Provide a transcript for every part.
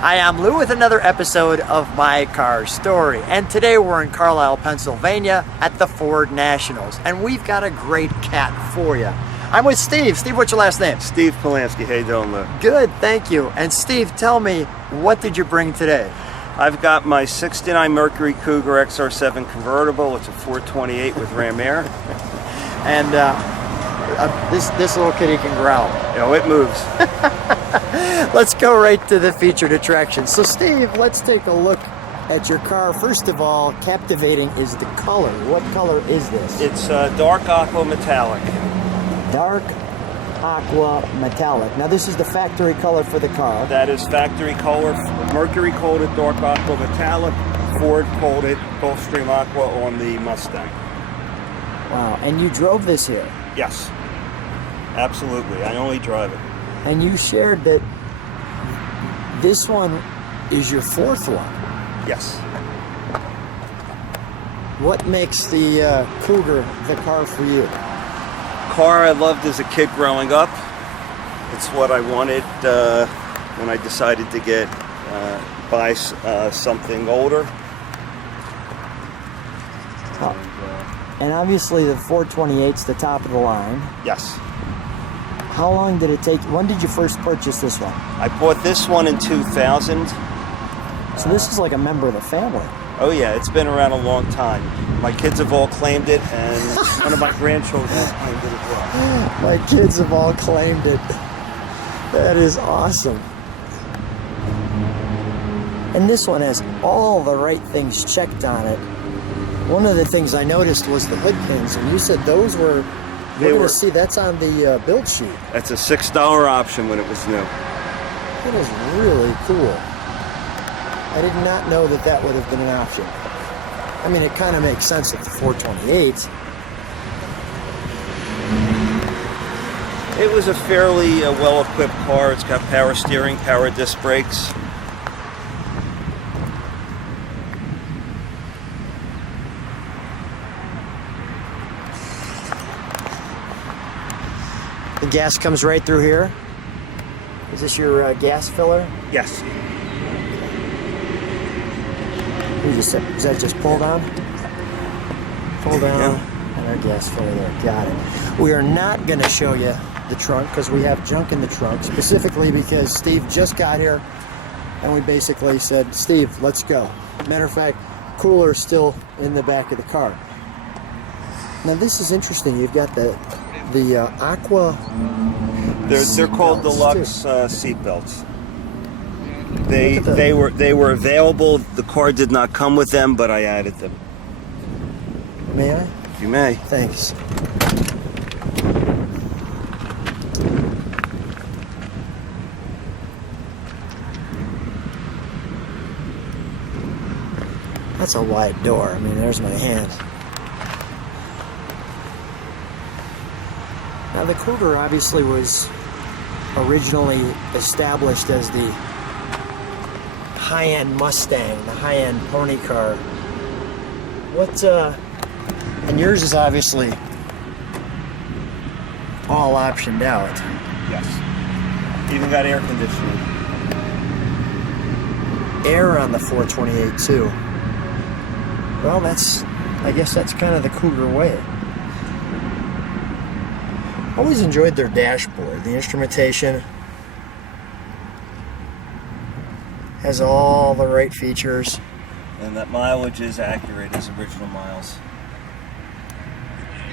Hi, I'm Lou with another episode of My Car Story. And today we're in Carlisle, Pennsylvania at the Ford Nationals. And we've got a great cat for you. I'm with Steve. Steve, what's your last name? Steve Polansky. How you doing, Lou? Good, thank you. And Steve, tell me, what did you bring today? I've got my 69 Mercury Cougar XR7 Convertible. It's a 428 with ram air. And this little kitty can growl. You know, it moves. Let's go right to the featured attraction. So Steve, let's take a look at your car. First of all, captivating is the color. What color is this? It's Dark Aqua Metallic. Dark Aqua Metallic. Now this is the factory color for the car. That is factory color. Mercury called it Dark Aqua Metallic. Ford called it Gulfstream Aqua on the Mustang. Wow, and you drove this here? Yes, absolutely. I only drive it. And you shared that this one is your fourth one. Yes. What makes the Cougar the car for you? Car I loved as a kid growing up. It's what I wanted when I decided to buy something older. And obviously the 428's the top of the line. Yes. How long did it take? When did you first purchase this one? I bought this one in 2000. So this is like a member of the family. Oh yeah, it's been around a long time. My kids have all claimed it, and one of my grandchildren has claimed it as well. My kids have all claimed it. That is awesome. And this one has all the right things checked on it. One of the things I noticed was the hood pins, and you said those were... We're going to see, that's on the build sheet. That's a $6 option when it was new. That is really cool. I did not know that that would have been an option. I mean, it kind of makes sense with the 428s. It was a fairly well-equipped car. It's got power steering, power disc brakes. The gas comes right through here. Is this your gas filler? Yes. Is that just pull down? Pull down, Yeah. and our gas filler there. Got it. We are not going to show you the trunk because we have junk in the trunk, specifically because Steve just got here and we basically said, Steve, let's go. Matter of fact, cooler's still in the back of the car. Now this is interesting. You've got the Aqua. They're called deluxe seat belts. They were available. The car did not come with them, but I added them. May I? You may. Thanks. That's a wide door. I mean, there's my hand. Now the Cougar obviously was originally established as the high-end Mustang, the high-end pony car. And yours is obviously all optioned out. Yes. Even got air conditioning. Air on the 428 too. Well, I guess that's kind of the Cougar way. Always enjoyed their dashboard. The instrumentation has all the right features. And that mileage is accurate as original miles.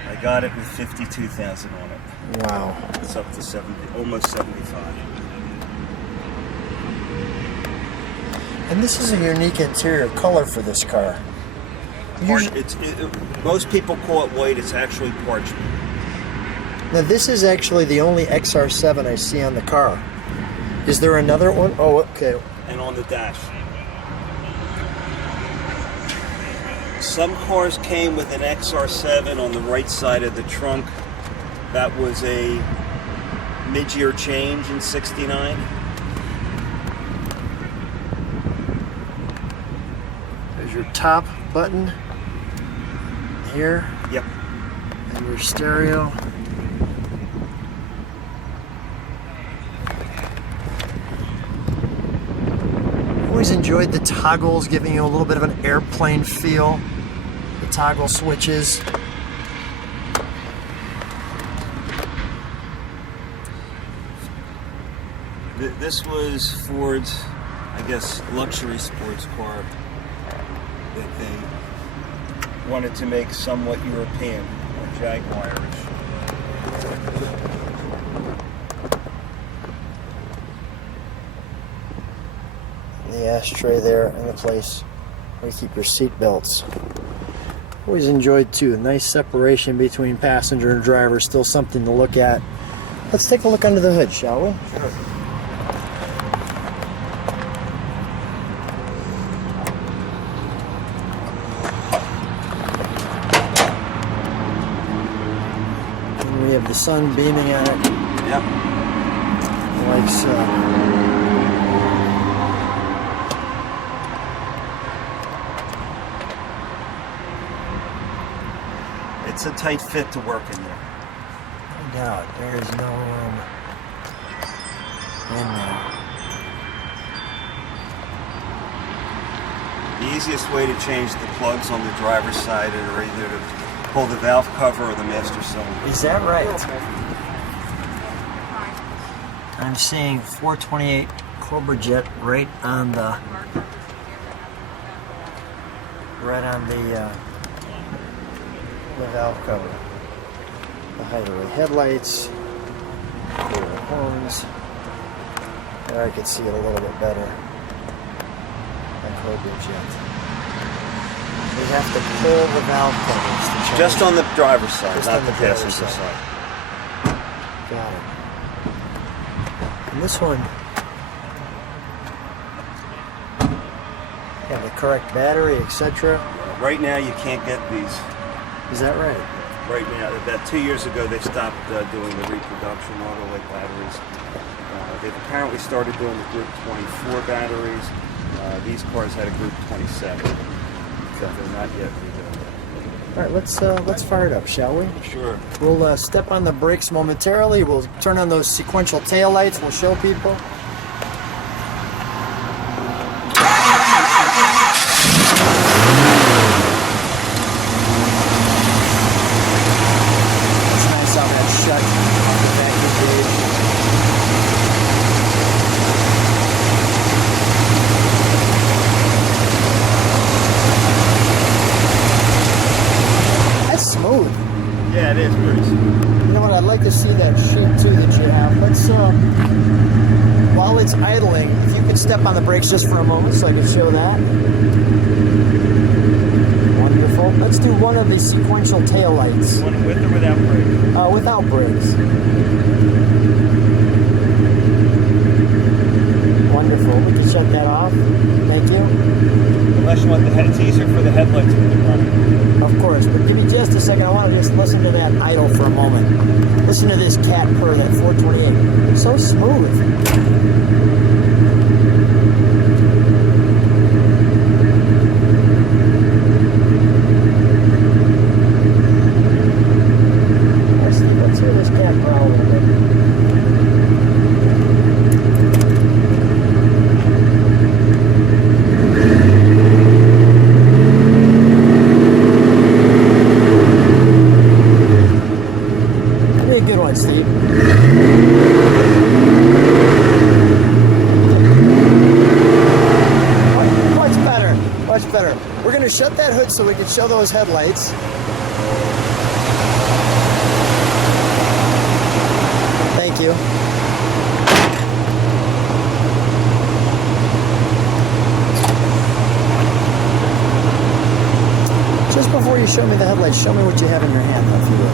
I got it with 52,000 on it. Wow. It's up to 70, almost 75. And this is a unique interior color for this car. Most people call it white. It's actually parchment. Now this is actually the only XR7 I see on the car. Is there another one? Oh, okay. And on the dash. Some cars came with an XR7 on the right side of the trunk. That was a mid-year change in '69. There's your top button here. Yep. And your stereo. Always enjoyed the toggles, giving you a little bit of an airplane feel. The toggle switches. This was Ford's, I guess, luxury sports car that they wanted to make somewhat European or Jaguarish. The ashtray there and the place where you keep your seat belts. Always enjoyed too. Nice separation between passenger and driver. Still something to look at. Let's take a look under the hood, shall we? Sure. And we have the sun beaming on it. Yep. Like so. It's a tight fit to work in there. No doubt, there is no room in there. The easiest way to change the plugs on the driver's side are either to pull the valve cover or the master cylinder. Is that right? I'm seeing 428 Cobra Jet right on the valve cover. The hideaway headlights, the horns. There I can see it a little bit better. That Cobra Jet. We have to pull the valve covers to change. Just on the driver's side, Just not on the the driver's passenger side. side. Got it. And this one, yeah, the correct battery, etc. Right now, you can't get these. Is that right? Right now, about 2 years ago, they stopped doing the reproduction auto like batteries. They've apparently started doing the Group 24 batteries. These cars had a Group 27, except they're not yet rebuilt. All right, let's fire it up, shall we? Sure. We'll step on the brakes momentarily. We'll turn on those sequential tail lights. We'll show people. It's nice how that's shut off the vacuum gauge. That's smooth. Yeah, it is pretty smooth. You know what? I'd like to see that sheet too that you have. Let's, while it's idling, if you could step on the brakes just for a moment so I can show that. Wonderful. Let's do one of the sequential tail lights. One with or without brakes? Without brakes. Wonderful. We can shut that off. Thank you. Unless you want the head, it's easier for the headlights when they're running. Of course, but give me just a second. I want to just listen to that idle for a moment. Listen to this cat purr, that 428. So smooth. Let's hear this cat growl a little bit. Steve. Much better, much better. We're going to shut that hood so we can show those headlights. Thank you. Just before you show me the headlights, show me what you have in your hand, if you will.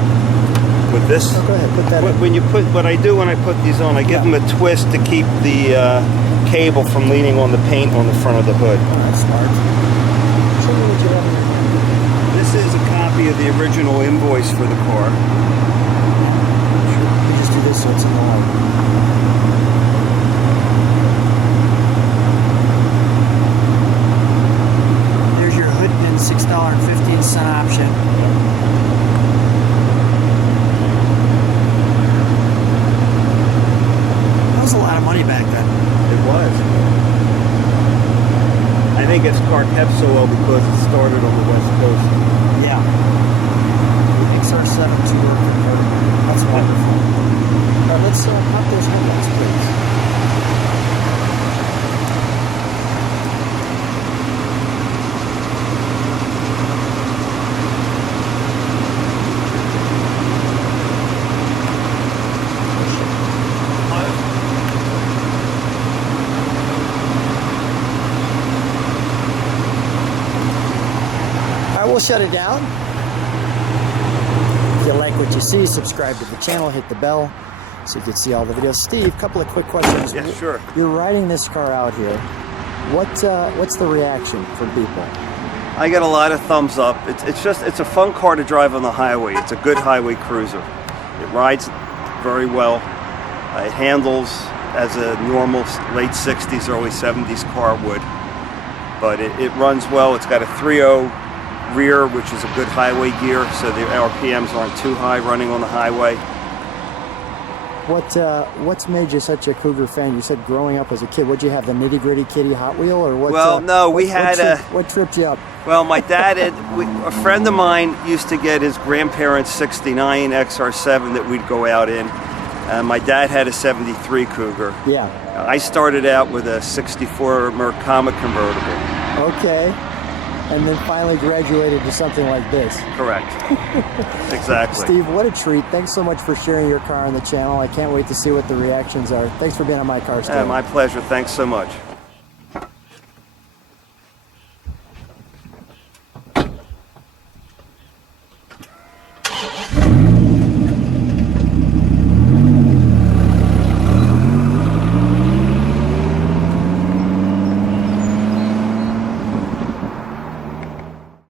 With this? Oh, go ahead, put that in. When you put, what I do when I put these on, I give them a twist to keep the cable from leaning on the paint on the front of the hood. Oh, that's smart. Show me what you have in your hand. This is a copy of the original invoice for the car. Sure. You just do this so it's in the light. There's your hood pin, $6.15 option. That was a lot of money back then. It was. Paint gets car kept so well because it started on the West Coast. Yeah. The XR7 Tour Convertible. That's wonderful. All right, let's pop those headlights, please. All right, we'll shut it down. If you like what you see, subscribe to the channel, hit the bell so you can see all the videos. Steve, a couple of quick questions. Yeah, sure. You're riding this car out here. What's the reaction from people? I get a lot of thumbs up. It's a fun car to drive on the highway. It's a good highway cruiser. It rides very well. It handles as a normal late 60s, early 70s car would. But it runs well. It's got a 3.0 rear, which is a good highway gear, so the RPMs aren't too high running on the highway. What's made you such a Cougar fan? You said growing up as a kid. What'd you have, the Nitty Gritty Kitty Hot Wheel, or what? Well, no, what tripped you up? Well, my dad a friend of mine used to get his grandparents' '69 XR7 that we'd go out in. My dad had a '73 Cougar. Yeah. I started out with a '64 Mercury Convertible. Okay. And then finally graduated to something like this. Correct. Exactly. Steve, what a treat. Thanks so much for sharing your car on the channel. I can't wait to see what the reactions are. Thanks for being on my car, Steve. My pleasure. Thanks so much.